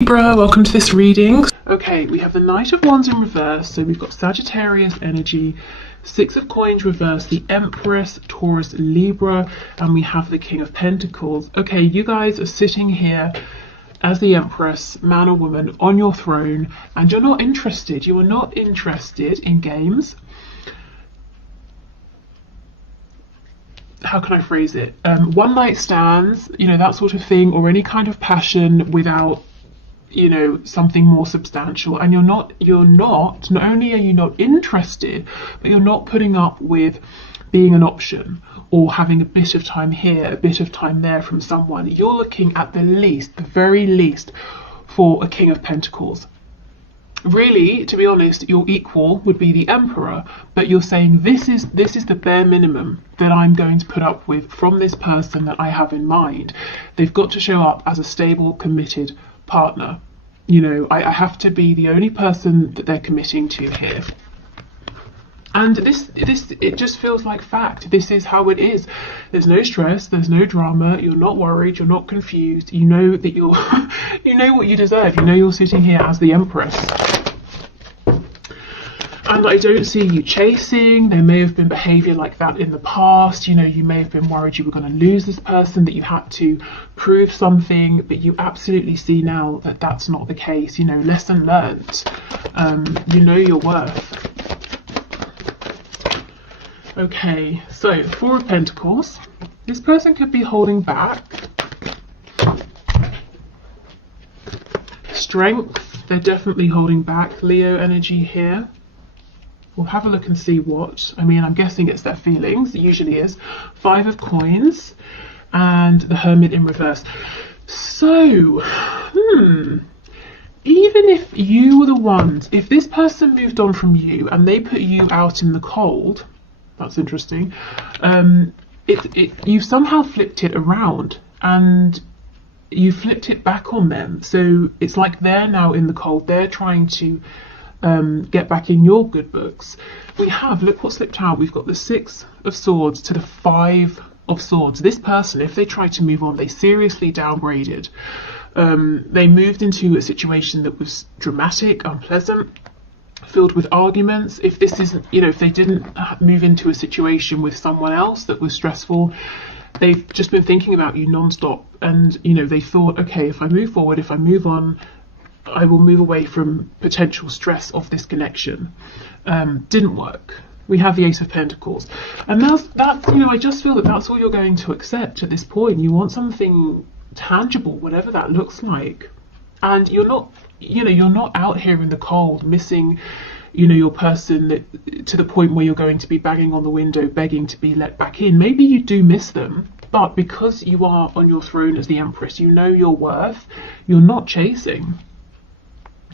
Libra, welcome to this reading. Okay, we have the Knight of Wands in reverse, so we've got Sagittarius energy, Six of Coins reverse, the Empress, Taurus, Libra, and we have the King of Pentacles. Okay, you guys are sitting here as the Empress, man or woman, on your throne, and you're not interested. You are not interested in games. How can I phrase it? One night stands, you know, that sort of thing, or any kind of passion without, you know, something more substantial. And not only are you not interested, but you're not putting up with being an option or having a bit of time here, a bit of time there from someone. You're looking at the very least, for a King of Pentacles. Really, to be honest, your equal would be the Emperor, but you're saying this is the bare minimum that I'm going to put up with from this person that I have in mind. They've got to show up as a stable, committed partner. You know, I have to be the only person that they're committing to here. And it just feels like fact. This is how it is. There's no stress, there's no drama, you're not worried, you're not confused. You know that you're you know what you deserve. You know you're sitting here as the Empress. And I don't see you chasing. There may have been behaviour like that in the past. You know, you may have been worried you were going to lose this person, that you had to prove something, but you absolutely see now that that's not the case. You know, lesson learned. You know your worth. Okay, so Four of Pentacles. This person could be holding back. Strength, they're definitely holding back. Leo energy here. We'll have a look and see what. I mean, I'm guessing it's their feelings. It usually is. Five of Coins and the Hermit in reverse. So, even if you were the ones, if this person moved on from you and they put you out in the cold, that's interesting. You somehow flipped it around and you flipped it back on them. So it's like they're now in the cold. They're trying to get back in your good books. We have, look what slipped out. We've got the Six of Swords to the Five of Swords. This person, if they tried to move on, they seriously downgraded. They moved into a situation that was dramatic, unpleasant, filled with arguments. If this isn't, you know, if they didn't move into a situation with someone else that was stressful, they've just been thinking about you non-stop. And, you know, they thought, okay, if I move forward, if I move on, I will move away from potential stress of this connection. Didn't work. We have the Ace of Pentacles. And that's, you know, I just feel that that's all you're going to accept at this point. You want something tangible, whatever that looks like. And you're not, you know, you're not out here in the cold missing, you know, your person that, to the point where you're going to be banging on the window, begging to be let back in. Maybe you do miss them, but because you are on your throne as the Empress, you know your worth, you're not chasing.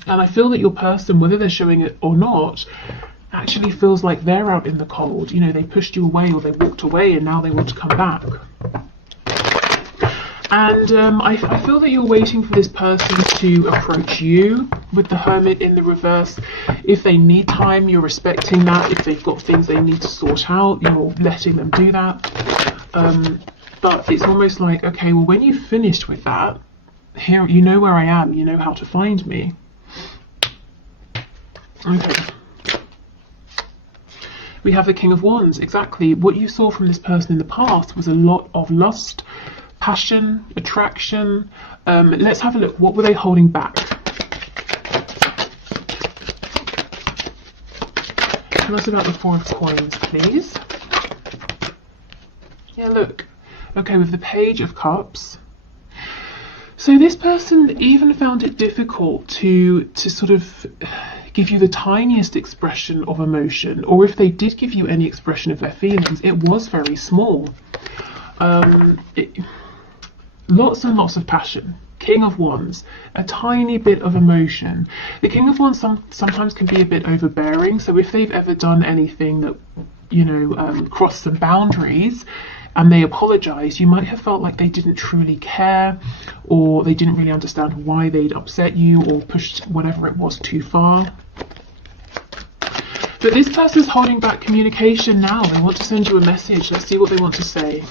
And I feel that your person, whether they're showing it or not, actually feels like they're out in the cold. You know, they pushed you away or they walked away and now they want to come back. And I feel that you're waiting for this person to approach you with the Hermit in the reverse. If they need time, you're respecting that. If they've got things they need to sort out, you're letting them do that. But it's almost like, okay, well, when you've finished with that, here, you know where I am, you know how to find me. Okay. We have the King of Wands. Exactly. What you saw from this person in the past was a lot of lust, passion, attraction. Let's have a look. What were they holding back? Tell us about the Four of Coins, please. Yeah, look. Okay, with the Page of Cups. So this person even found it difficult to sort of give you the tiniest expression of emotion, or if they did give you any expression of their feelings, it was very small. Lots and lots of passion. King of Wands, a tiny bit of emotion. The King of Wands sometimes can be a bit overbearing, so if they've ever done anything that, you know, crossed some boundaries and they apologise, you might have felt like they didn't truly care, or they didn't really understand why they'd upset you or pushed whatever it was too far. But this person's holding back communication now. They want to send you a message. Let's see what they want to say.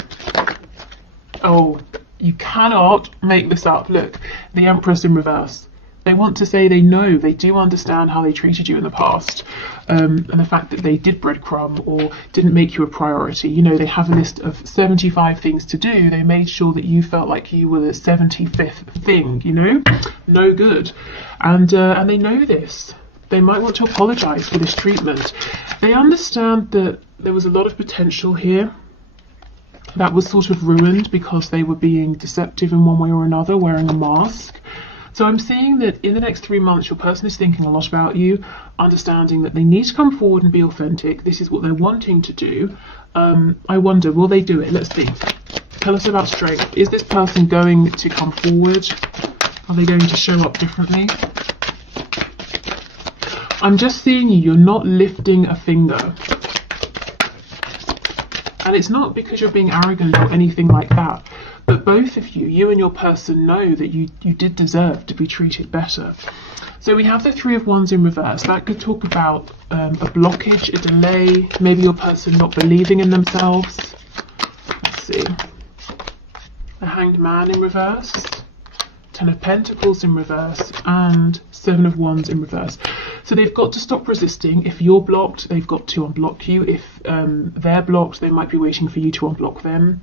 Oh, you cannot make this up. Look, the Empress in reverse. They want to say they know, they do understand how they treated you in the past, and the fact that they did breadcrumb or didn't make you a priority. You know, they have a list of 75 things to do. They made sure that you felt like you were the 75th thing, you know, no good. And they know this. They might want to apologize for this treatment. They understand that there was a lot of potential here that was sort of ruined because they were being deceptive in one way or another, wearing a mask. So I'm seeing that in the next 3 months, your person is thinking a lot about you, understanding that they need to come forward and be authentic. This is what they're wanting to do. I wonder, will they do it? Let's see. Tell us about strength. Is this person going to come forward? Are they going to show up differently? I'm just seeing you're not lifting a finger. And it's not because you're being arrogant or anything like that. But both of you, you and your person, know that you did deserve to be treated better. So we have the Three of Wands in reverse. That could talk about a blockage, a delay, maybe your person not believing in themselves. Let's see. The Hanged Man in reverse. Ten of Pentacles in reverse. And Seven of Wands in reverse. So they've got to stop resisting. If you're blocked, they've got to unblock you. If they're blocked, they might be waiting for you to unblock them.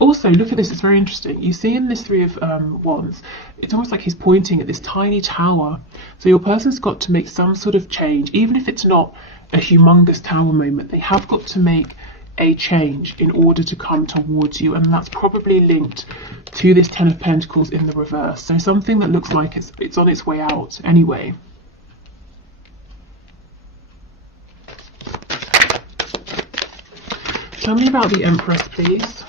Also, look at this, it's very interesting. You see in this Three of Wands, it's almost like he's pointing at this tiny tower. So your person's got to make some sort of change, even if it's not a humongous tower moment. They have got to make a change in order to come towards you, and that's probably linked to this Ten of Pentacles in the reverse. So something that looks like it's on its way out anyway. Tell me about the Empress, please.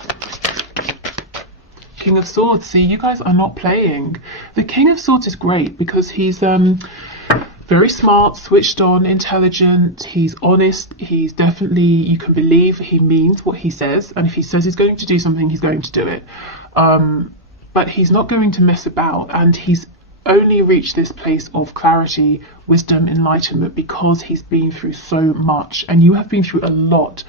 King of Swords. See, you guys are not playing. The King of Swords is great because he's very smart, switched on, intelligent, he's honest, he's definitely, you can believe he means what he says, and if he says he's going to do something, he's going to do it. But he's not going to mess about, and he's only reached this place of clarity, wisdom, enlightenment because he's been through so much, and you have been through a lot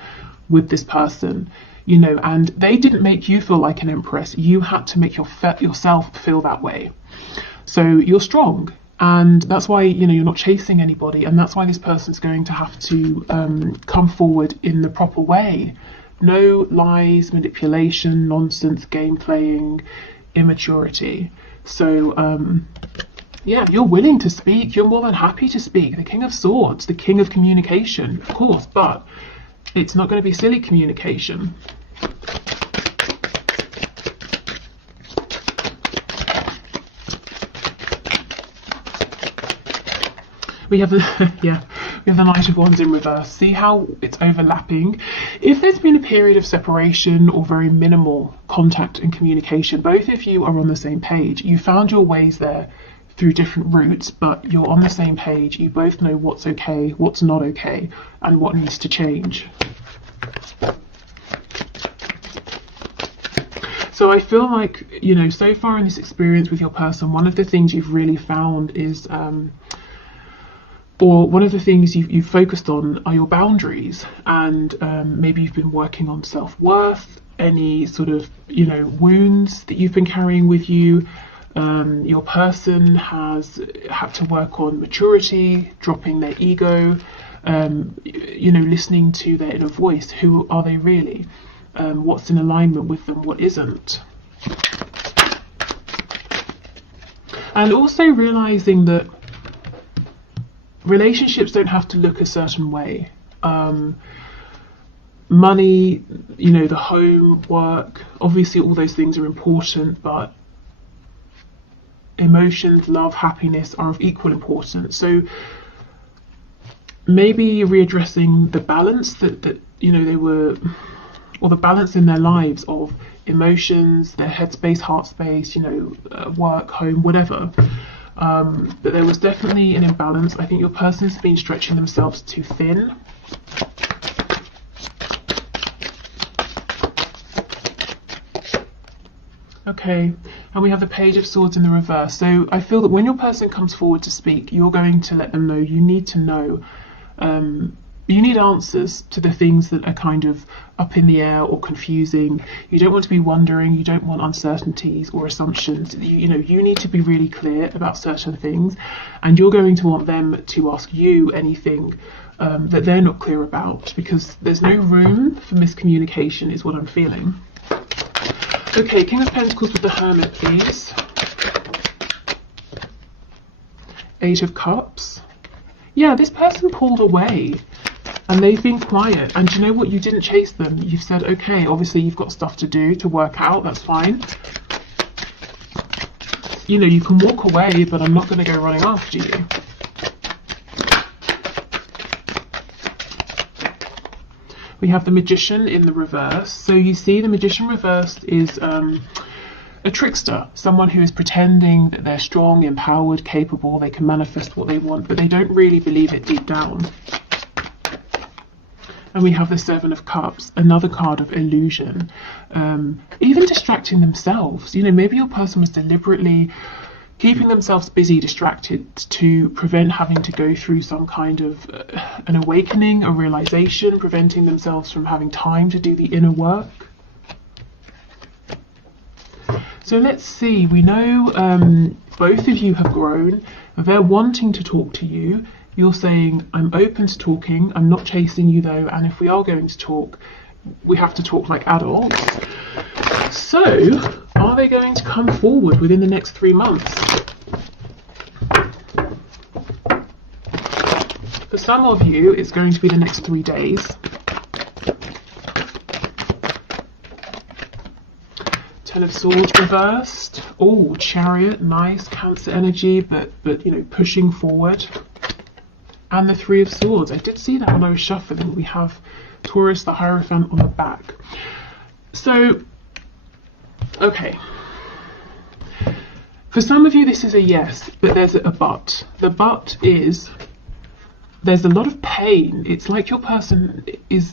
with this person, you know, and they didn't make you feel like an empress. You had to make yourself feel that way. So you're strong, and that's why, you know, you're not chasing anybody, and that's why this person's going to have to come forward in the proper way. No lies, manipulation, nonsense, game playing, immaturity. So yeah, you're willing to speak, you're more than happy to speak. The King of Swords, the King of communication, of course, but it's not going to be silly communication. We have the yeah, we have the Knight of Wands in reverse. See how it's overlapping? If there's been a period of separation or very minimal contact and communication, both of you are on the same page. You found your ways there through different routes, but you're on the same page. You both know what's okay, what's not okay, and what needs to change. So I feel like, you know, so far in this experience with your person, one of the things you've really found is, or one of the things you've focused on are your boundaries, and maybe you've been working on self-worth, any sort of, you know, wounds that you've been carrying with you. Your person has had to work on maturity, dropping their ego, you know, listening to their inner voice. Who are they really? What's in alignment with them, what isn't? And also realizing that relationships don't have to look a certain way. Money, you know, the home, work, obviously all those things are important, but emotions, love, happiness are of equal importance. So maybe readdressing the balance that you know, they were, or the balance in their lives of emotions, their headspace, heart space, you know, work, home, whatever. But there was definitely an imbalance. I think your person's been stretching themselves too thin. Okay, and we have the Page of Swords in the reverse. So I feel that when your person comes forward to speak, you're going to let them know, you need to know you need answers to the things that are kind of up in the air or confusing. You don't want to be wondering, you don't want uncertainties or assumptions. You know, you need to be really clear about certain things, and you're going to want them to ask you anything that they're not clear about, because there's no room for miscommunication is what I'm feeling. Okay, King of Pentacles with the Hermit, please. Eight of Cups. Yeah, this person pulled away and they've been quiet. And you know what? You didn't chase them. You've said, okay, obviously you've got stuff to do, to work out. That's fine. You know, you can walk away, but I'm not going to go running after you. We have the Magician in the reverse. So you see the Magician reversed is a trickster, someone who is pretending that they're strong, empowered, capable, they can manifest what they want, but they don't really believe it deep down. And we have the Seven of Cups, another card of illusion, even distracting themselves. You know, maybe your person was deliberately keeping themselves busy, distracted, to prevent having to go through some kind of an awakening, a realization, preventing themselves from having time to do the inner work. So let's see, we know both of you have grown, they're wanting to talk to you. You're saying, I'm open to talking, I'm not chasing you though, and if we are going to talk, we have to talk like adults. So, are they going to come forward within the next 3 months? For some of you, it's going to be the next 3 days. Ten of Swords reversed. Oh, Chariot, nice, Cancer energy, but you know, pushing forward. And the Three of Swords. I did see that when I was shuffling. We have Taurus, the Hierophant on the back. So, okay. For some of you, this is a yes, but there's a but. The but is there's a lot of pain. It's like your person is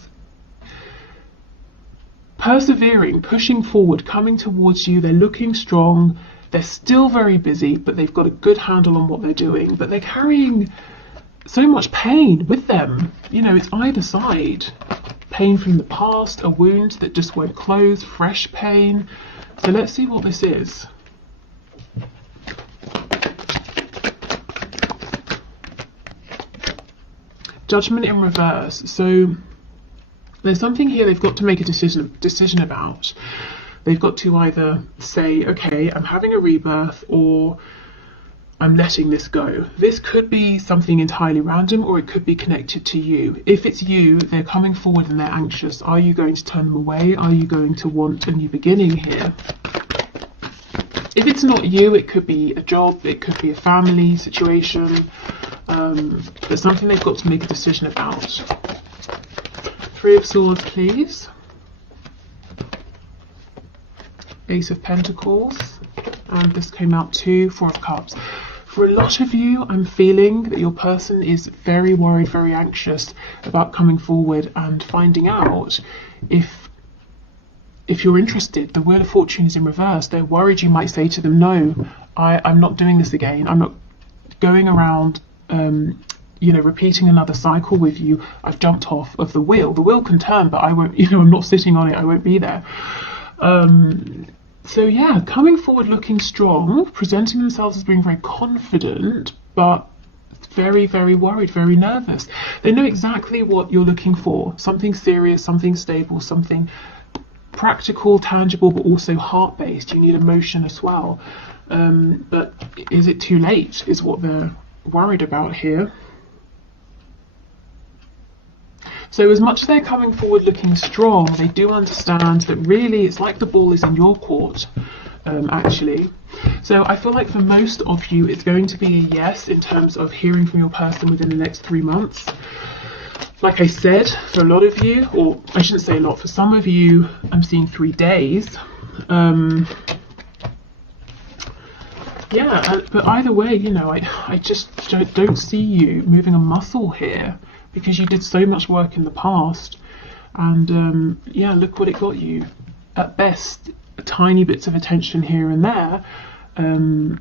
persevering, pushing forward, coming towards you. They're looking strong. They're still very busy, but they've got a good handle on what they're doing. But they're carrying so much pain with them. You know, it's either side. Pain from the past, a wound that just won't close, fresh pain. So let's see what this is. Judgment in reverse. So there's something here they've got to make a decision about. They've got to either say, okay, I'm having a rebirth, or I'm letting this go. This could be something entirely random, or it could be connected to you. If it's you, they're coming forward and they're anxious. Are you going to turn them away? Are you going to want a new beginning here? If it's not you, it could be a job, it could be a family situation, but something they've got to make a decision about. Three of Swords, please. Ace of Pentacles, and this came out too, Four of Cups. For a lot of you, I'm feeling that your person is very worried, very anxious about coming forward and finding out if you're interested. The Wheel of Fortune is in reverse. They're worried you might say to them, no, I'm not doing this again. I'm not going around, you know, repeating another cycle with you. I've jumped off of the wheel. The wheel can turn, but I won't, you know, I'm not sitting on it. I won't be there. So yeah, coming forward looking strong, presenting themselves as being very confident, but very, very worried, very nervous. They know exactly what you're looking for. Something serious, something stable, something practical, tangible, but also heart-based. You need emotion as well. But is it too late, is what they're worried about here. So as much as they're coming forward looking strong, they do understand that really it's like the ball is in your court, actually. So I feel like for most of you, it's going to be a yes in terms of hearing from your person within the next 3 months. Like I said, for a lot of you, or I shouldn't say a lot, for some of you, I'm seeing 3 days. Yeah, but either way, you know, I just don't see you moving a muscle here, because you did so much work in the past, and yeah, look what it got you. At best, tiny bits of attention here and there, and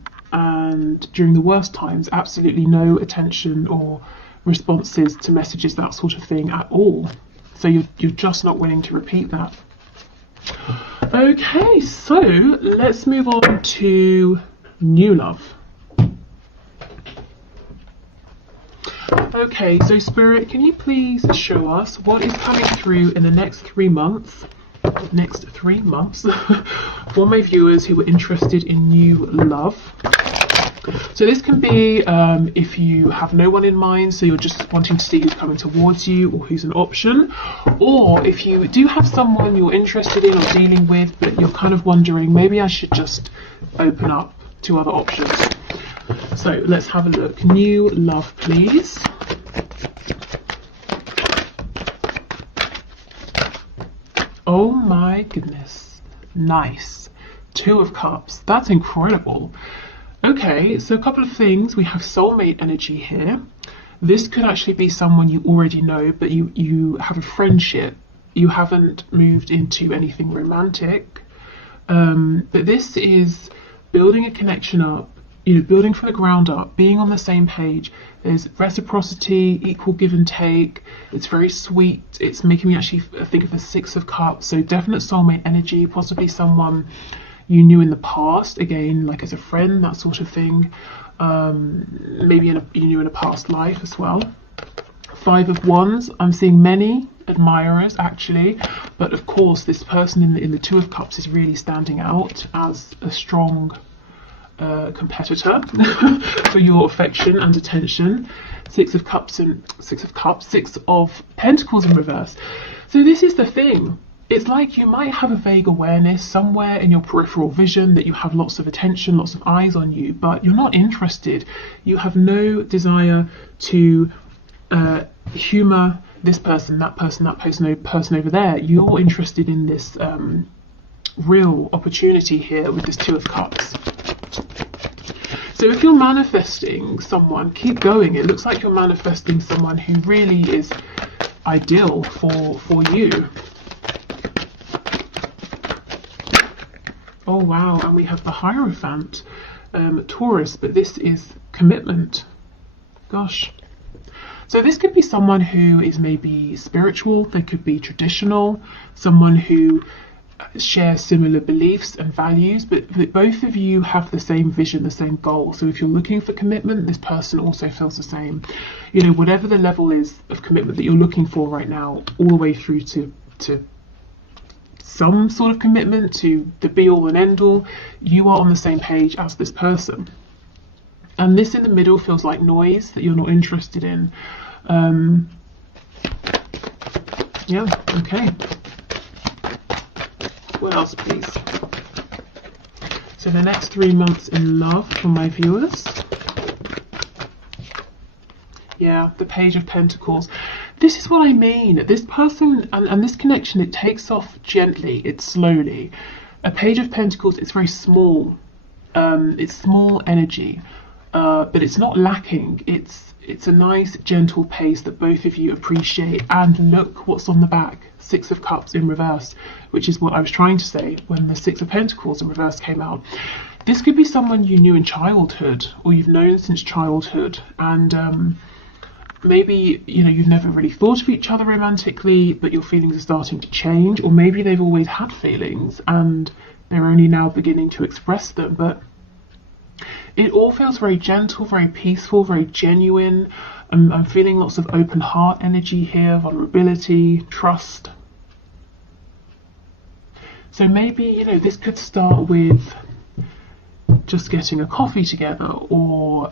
during the worst times, absolutely no attention or responses to messages, that sort of thing at all. So you're just not willing to repeat that. Okay, so let's move on to new love. Okay, so Spirit, can you please show us what is coming through in the next 3 months? Next 3 months for my viewers who are interested in new love. So this can be if you have no one in mind, so you're just wanting to see who's coming towards you or who's an option, or if you do have someone you're interested in or dealing with, but you're kind of wondering, maybe I should just open up to other options. So let's have a look. New love, please. Oh my goodness. Nice. 2 of Cups. That's incredible. Okay, so a couple of things. We have soulmate energy here. This could actually be someone you already know, but you have a friendship. You haven't moved into anything romantic. But this is building a connection up, building from the ground up, being on the same page. There's reciprocity, equal give and take. It's very sweet. It's making me actually think of the 6 of Cups. So definite soulmate energy, possibly someone you knew in the past, again, like as a friend, that sort of thing. Maybe you knew in a past life as well. 5 of Wands, I'm seeing many admirers actually, but of course this person in the 2 of Cups is really standing out as a strong competitor for your affection and attention. 6 of Cups and 6 of Pentacles in reverse. So this is the thing. It's like you might have a vague awareness somewhere in your peripheral vision that you have lots of attention, lots of eyes on you, but you're not interested. You have no desire to humour this person, that person, person over there. You're interested in this real opportunity here with this 2 of Cups. So if you're manifesting someone, keep going. It looks like you're manifesting someone who really is ideal for you. Oh wow, and we have the Hierophant, Taurus, but this is commitment. Gosh. So this could be someone who is maybe spiritual, they could be traditional, someone who shares similar beliefs and values, but both of you have the same vision, the same goal. So if you're looking for commitment, this person also feels the same. Whatever the level is of commitment that you're looking for right now, all the way through to some sort of commitment, to the be all and end all, you are on the same page as this person. And this in the middle feels like noise that you're not interested in. Yeah, okay. What else, please? So the next 3 months in love for my viewers. Yeah, the Page of Pentacles. This is what I mean. This person and this connection, it takes off gently, it's slowly. A Page of Pentacles, it's very small. It's small energy, but it's not lacking. It's a nice, gentle pace that both of you appreciate. And look what's on the back. 6 of Cups in reverse, which is what I was trying to say when the 6 of Pentacles in reverse came out. This could be someone you knew in childhood, or you've known since childhood, and maybe you've never really thought of each other romantically, but your feelings are starting to change, or maybe they've always had feelings and they're only now beginning to express them. But it all feels very gentle, very peaceful, very genuine. I'm feeling lots of open heart energy here, vulnerability, trust. So maybe, this could start with just getting a coffee together, or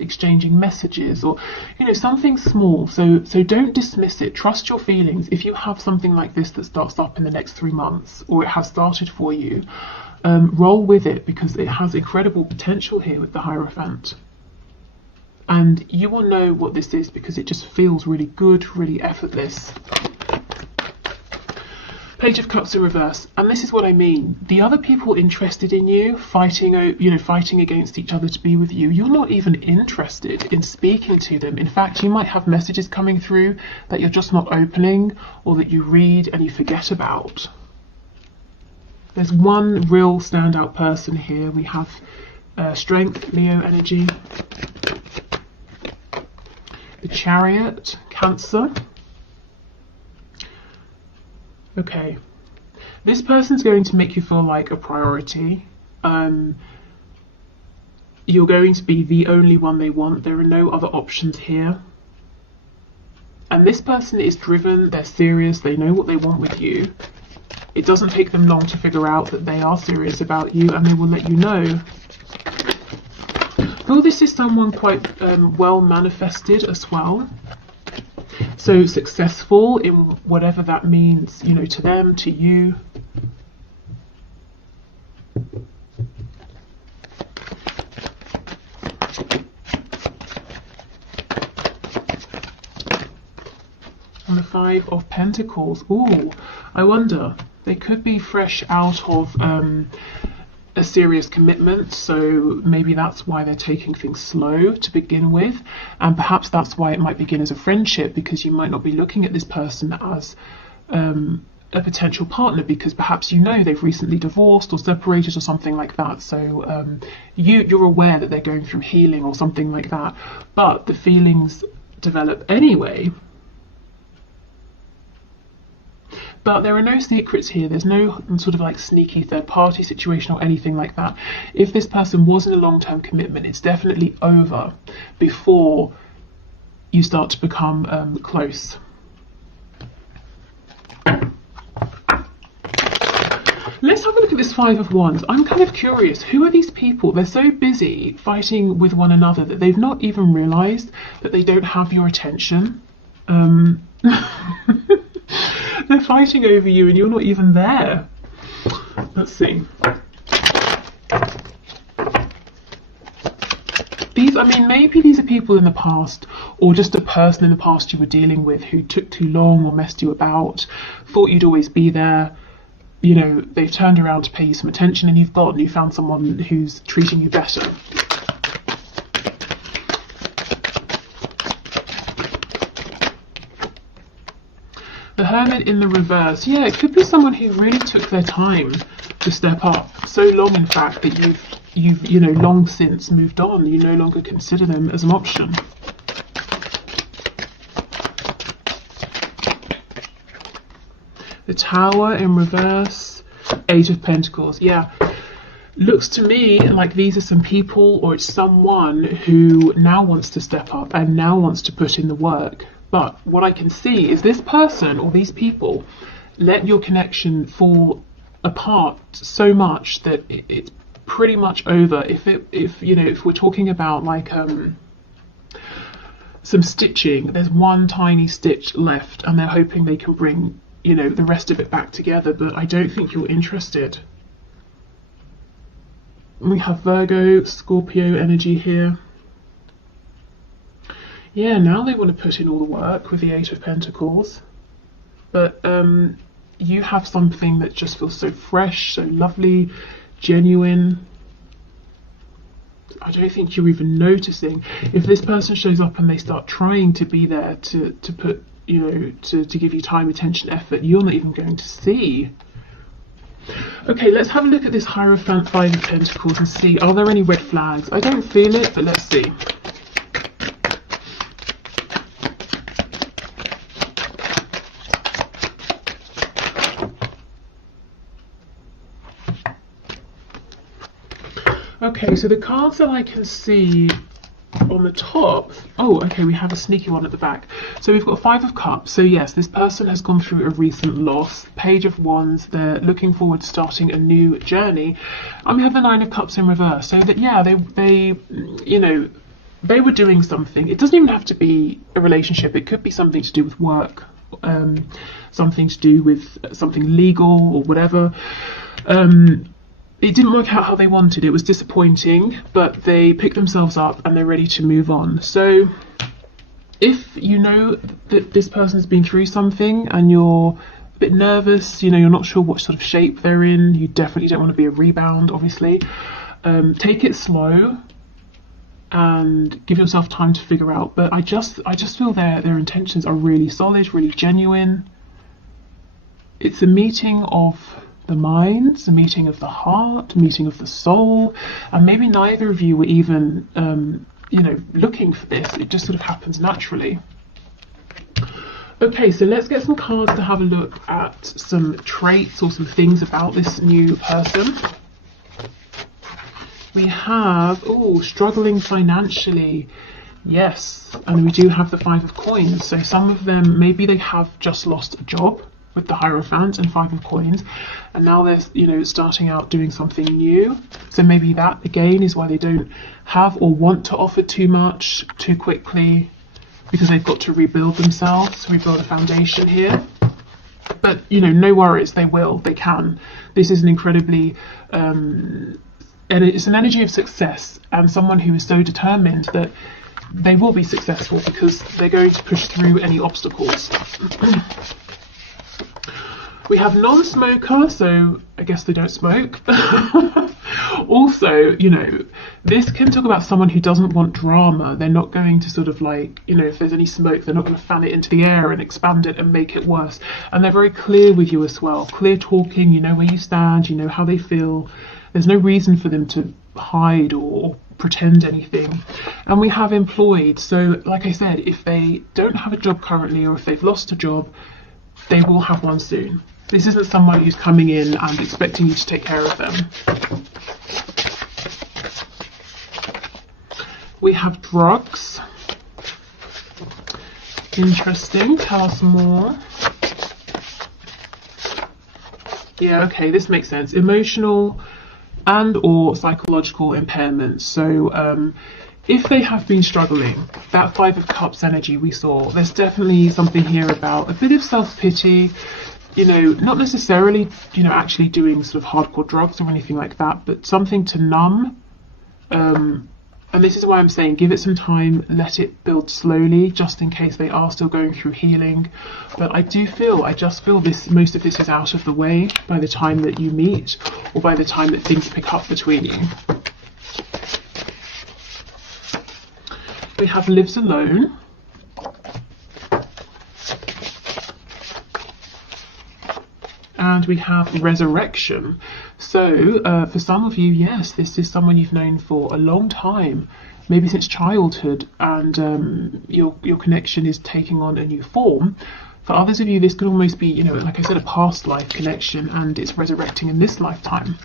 exchanging messages, or something small. So don't dismiss it. Trust your feelings. If you have something like this that starts up in the next 3 months, or it has started for you, roll with it, because it has incredible potential here with the Hierophant. And you will know what this is because it just feels really good, really effortless. Page of Cups in reverse, and this is what I mean. The other people interested in you, fighting against each other to be with you, you're not even interested in speaking to them. In fact, you might have messages coming through that you're just not opening, or that you read and you forget about. There's one real standout person here. We have Strength, Leo energy. The the Chariot, Cancer. Okay, this person's going to make you feel like a priority. You're going to be the only one they want. There are no other options here. And this person is driven, they're serious, they know what they want with you. It doesn't take them long to figure out that they are serious about you, and they will let you know. Oh, this is someone quite well manifested as well. So successful in whatever that means, you know, to them, to you. And the Five of Pentacles. Ooh, I wonder. They could be fresh out of a serious commitment, so maybe that's why they're taking things slow to begin with, and perhaps that's why it might begin as a friendship, because you might not be looking at this person as a potential partner, because perhaps you know they've recently divorced or separated or something like that, so you're aware that they're going through healing or something like that, but the feelings develop anyway. But there are no secrets here. There's no sort of like sneaky third party situation or anything like that. If this person was in a long-term commitment, it's definitely over before you start to become close. Let's have a look at this Five of Wands. I'm kind of curious. Who are these people? They're so busy fighting with one another that they've not even realised that they don't have your attention. They're fighting over you and you're not even there. Let's see. I mean, maybe these are people in the past, or just a person in the past you were dealing with who took too long or messed you about, thought you'd always be there. You know, they've turned around to pay you some attention and you found someone who's treating you better. The Hermit in the reverse. Yeah, it could be someone who really took their time to step up. So long, in fact, that you've you know, long since moved on. You no longer consider them as an option. The Tower in reverse. Eight of Pentacles. Yeah. Looks to me like these are some people, or it's someone who now wants to step up and now wants to put in the work. But what I can see is this person or these people let your connection fall apart so much that it's pretty much over. If we're talking about like some stitching, there's one tiny stitch left and they're hoping they can bring, you know, the rest of it back together, but I don't think you're interested. We have Virgo, Scorpio energy here. Yeah, now they want to put in all the work with the Eight of Pentacles. But you have something that just feels so fresh, so lovely, genuine. I don't think you're even noticing. If this person shows up and they start trying to be there to put, you know, to give you time, attention, effort, you're not even going to see. Okay, let's have a look at this Hierophant, Five of Pentacles, and see, are there any red flags? I don't feel it, but let's see. Okay, so the cards that I can see on the top, oh, okay, we have a sneaky one at the back. So we've got Five of Cups. So yes, this person has gone through a recent loss. Page of Wands, they're looking forward to starting a new journey. And we have the Nine of Cups in reverse. So that, yeah, they you know, they were doing something. It doesn't even have to be a relationship. It could be something to do with work, something to do with something legal or whatever. It didn't work out how they wanted. It was disappointing, but they picked themselves up and they're ready to move on. So if you know that this person's been through something and you're a bit nervous, you know, you're not sure what sort of shape they're in, you definitely don't want to be a rebound, obviously. Take it slow and give yourself time to figure out. But I just feel their intentions are really solid, really genuine. It's a meeting of the minds, a meeting of the heart, a meeting of the soul, and maybe neither of you were even you know, looking for this. It just sort of happens naturally. Okay, so let's get some cards to have a look at some traits or some things about this new person. We have, oh, struggling financially. Yes, and we do have the Five of Coins. So some of them, maybe they have just lost a job with the Hierophant and Five of Coins, and now they're, you know, starting out doing something new. So maybe that, again, is why they don't have or want to offer too much too quickly, because they've got to rebuild themselves, rebuild a foundation here. But, you know, no worries, they will, they can. This is an incredibly, and it's an energy of success, and someone who is so determined that they will be successful because they're going to push through any obstacles. We have non-smoker, so I guess they don't smoke. Also, you know, this can talk about someone who doesn't want drama. They're not going to sort of like, you know, if there's any smoke, they're not going to fan it into the air and expand it and make it worse. And they're very clear with you as well. Clear talking, you know where you stand, you know how they feel. There's no reason for them to hide or pretend anything. And we have employed. So like I said, if they don't have a job currently, or if they've lost a job, they will have one soon. This isn't someone who's coming in and expecting you to take care of them. We have drugs. Interesting. Tell us more. Yeah, okay, this makes sense. Emotional and or psychological impairments. So if they have been struggling, that Five of Cups energy we saw, there's definitely something here about a bit of self-pity, you know, not necessarily, you know, actually doing sort of hardcore drugs or anything like that, but something to numb. And this is why I'm saying give it some time, let it build slowly, just in case they are still going through healing. But I just feel this, most of this is out of the way by the time that you meet, or by the time that things pick up between you. We have lives alone. And we have resurrection. So for some of you, yes, this is someone you've known for a long time, maybe since childhood, and your connection is taking on a new form. For others of you, this could almost be, you know, like I said, a past life connection, and it's resurrecting in this lifetime.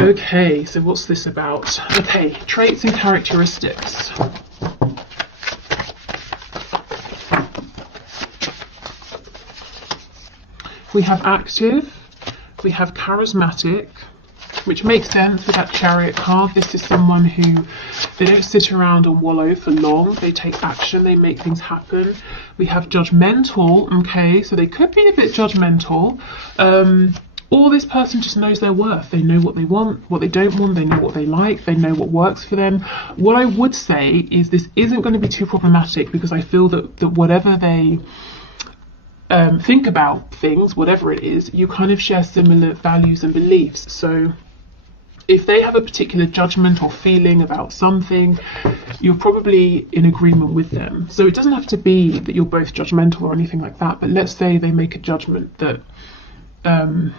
Okay, so what's this about? Okay, traits and characteristics. We have active, we have charismatic, which makes sense with that Chariot card. This is someone who, they don't sit around and wallow for long. They take action, they make things happen. We have judgmental, okay, so they could be a bit judgmental. Or this person just knows their worth. They know what they want, what they don't want, they know what they like, they know what works for them. What I would say is this isn't going to be too problematic, because I feel that whatever they think about things, whatever it is, you kind of share similar values and beliefs. So if they have a particular judgment or feeling about something, you're probably in agreement with them. So it doesn't have to be that you're both judgmental or anything like that, but let's say they make a judgment that I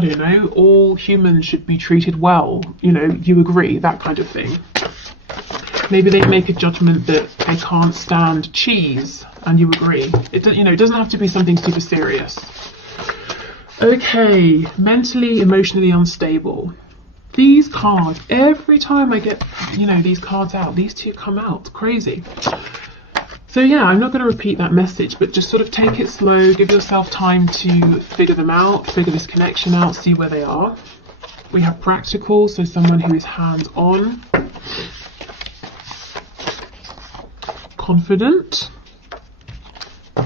don't know, all humans should be treated well, you know, you agree, that kind of thing. Maybe they make a judgment that they can't stand cheese, and you agree. It doesn't have to be something super serious. Okay, mentally, emotionally unstable. These cards, every time I get, you know, these cards out, these two come out. Crazy. So yeah, I'm not going to repeat that message, but just sort of take it slow, give yourself time to figure them out, figure this connection out, see where they are. We have practical, so someone who is hands-on. Confident.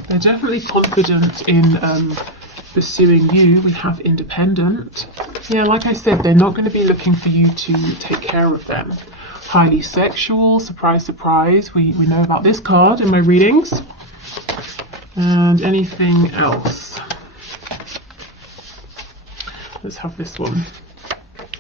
They're definitely confident in pursuing you. We have independent. Yeah, like I said, they're not going to be looking for you to take care of them. Highly sexual, surprise, surprise. We know about this card in my readings. And anything else? Let's have this one.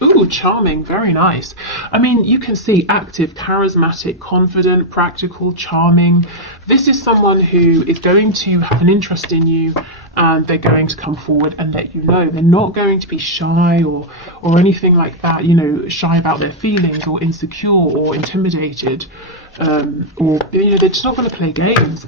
Ooh, charming, very nice. I mean, you can see active, charismatic, confident, practical, charming. This is someone who is going to have an interest in you, and they're going to come forward and let you know. They're not going to be shy or anything like that, you know, shy about their feelings or insecure or intimidated, or, you know, they're just not going to play games.